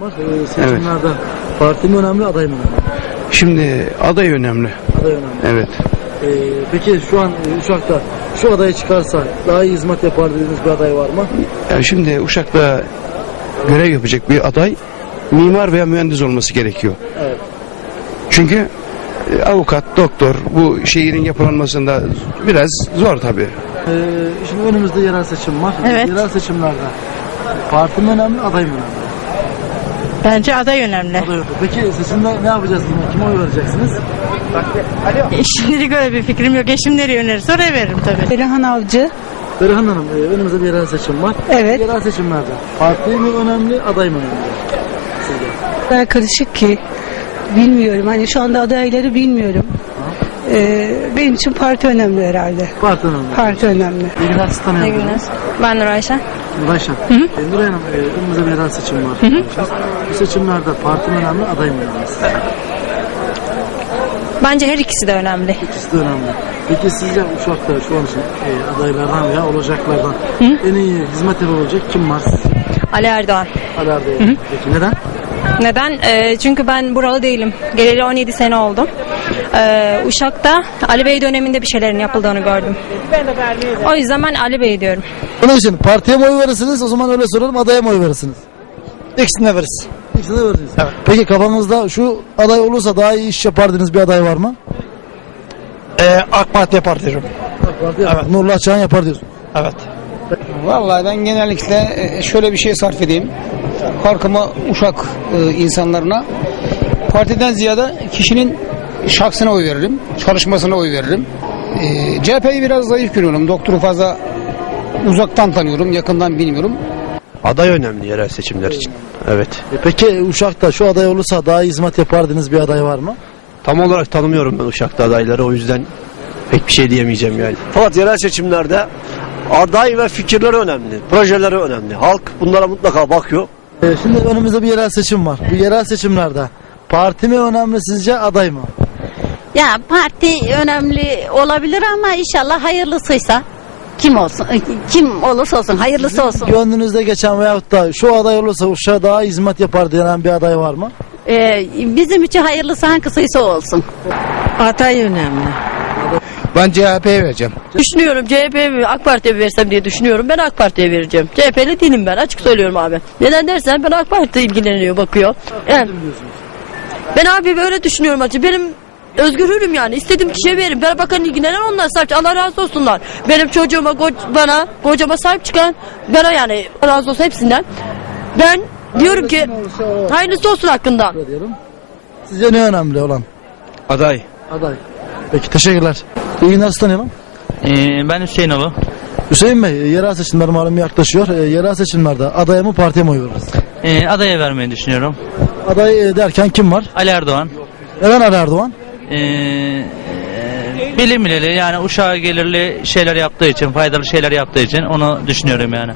Bak e, seçimlerde parti mi önemli aday mı önemli? Şimdi aday önemli. Aday önemli. Evet. E, peki şu an e, Uşak'ta şu adayı çıkarsa daha iyi hizmet yapar dediğiniz bir aday var mı? Yani şimdi Uşak'ta görev yapacak bir aday mimar veya mühendis olması gerekiyor. Evet. Çünkü e, avukat, doktor bu şehrin yapılanmasında biraz zor tabii. E, şimdi önümüzde yerel seçim var. Evet. Yerel seçimlerde parti mi önemli aday mı önemli? Bence aday önemli. Aday önemli. Peki seçimde ne yapacağız? Kime oy vereceksiniz? Şimdilik öyle bir fikrim yok. Eşim nereye önerirse oraya veririm tabii. Perihan Avcı. Berihan Hanım e, önümüzde bir yerel seçim var. Evet. Yerel seçimlerde parti mi önemli aday mı önemli? Sizce? Ben karışık ki. Bilmiyorum. Hani şu anda adayları bilmiyorum. Ee, benim için parti önemli herhalde. Parti önemli. Parti önemli. İyi günler sizi tanıyalım. Ben Nur Ayşe. Nurayşen. E, Nuray Hanım e, önümüzde bir yerel seçim var. konuşacağız. Bu seçimlerde parti mi önemli aday mı önemli? sizce? Bence her ikisi de önemli. İkisi de önemli. Peki sizce Uşak'ta şu an için e, adaylardan veya olacaklardan en iyi hizmet yapabilecek kim var? Ali Erdoğan. Alarda yani. Peki neden? Neden? Ee, çünkü ben buralı değilim. Geleli 17 sene oldu. Ee, Uşak'ta Ali Bey döneminde bir şeylerin yapıldığını gördüm. O yüzden ben Ali Bey diyorum. Onun için partiye mi oy verirsiniz? O zaman öyle soralım adaya mı oy verirsiniz? İkisini de veririz. İkisine verirsiniz. Peki kafanızda şu aday olursa daha iyi iş yapar dediğiniz bir aday var mı? Ee, AK parti diyorum. Parti evet. Nurullah Çağan yapar diyorsun. Evet. Vallahi ben genellikle e, şöyle bir şey sarf edeyim. Halkıma, Uşak e, insanlarına partiden ziyade kişinin şahsına oy veririm. Çalışmasına oy veririm. E, CHP'yi biraz zayıf görüyorum. Doktoru fazla uzaktan tanıyorum, yakından bilmiyorum. Aday önemli yerel seçimler için. Evet. E peki Uşak'ta şu aday olursa daha iyi hizmet yapar dediğiniz bir aday var mı? Tam olarak tanımıyorum ben Uşak'ta adayları o yüzden pek bir şey diyemeyeceğim yani. Fakat yerel seçimlerde aday ve fikirleri önemli, projeleri önemli. Halk bunlara mutlaka bakıyor. E, şimdi önümüzde bir yerel seçim var. Bu yerel seçimlerde parti mi önemli sizce aday mı? Ya parti önemli olabilir ama inşallah hayırlısıysa kim olsun kim olursa olsun hayırlısı olsun. Gönlünüzde geçen veyahut da şu aday olursa Uşak'a daha hizmet yapar denen bir aday var mı? Ee, bizim için hayırlısı hangisiyse olsun. Aday önemli. Ben CHP'ye vereceğim. Düşünüyorum CHP'ye mi AK Parti'ye mi versem diye düşünüyorum. Ben AK Parti'ye vereceğim. CHP'li değilim ben açık söylüyorum abi. Neden dersen ben AK Parti ilgileniyor bakıyor. Yani, ben abi böyle düşünüyorum açık. Benim özgürlüğüm yani. İstediğim kişiye veririm. Ben bakan ilgilenen onlar sahip. Allah razı olsunlar. Benim çocuğuma, ko- bana, kocama sahip çıkan bana yani razı olsun hepsinden. Ben diyorum ki hayırlısı olsun hakkında. Diyorum. Sizce ne önemli olan? Aday. Aday. Peki teşekkürler. İyi günler sizi tanıyalım. Ee, ben Hüseyinoğlu. Hüseyin Bey yerel seçimler malum yaklaşıyor. E, yerel seçimlerde adaya mı partiye mi oy veririz? Ee, adaya vermeyi düşünüyorum. Aday e, derken kim var? Ali Erdoğan. Neden Ali Erdoğan? Ee, e, bilim bileli yani uşağa gelirli şeyler yaptığı için, faydalı şeyler yaptığı için onu düşünüyorum yani.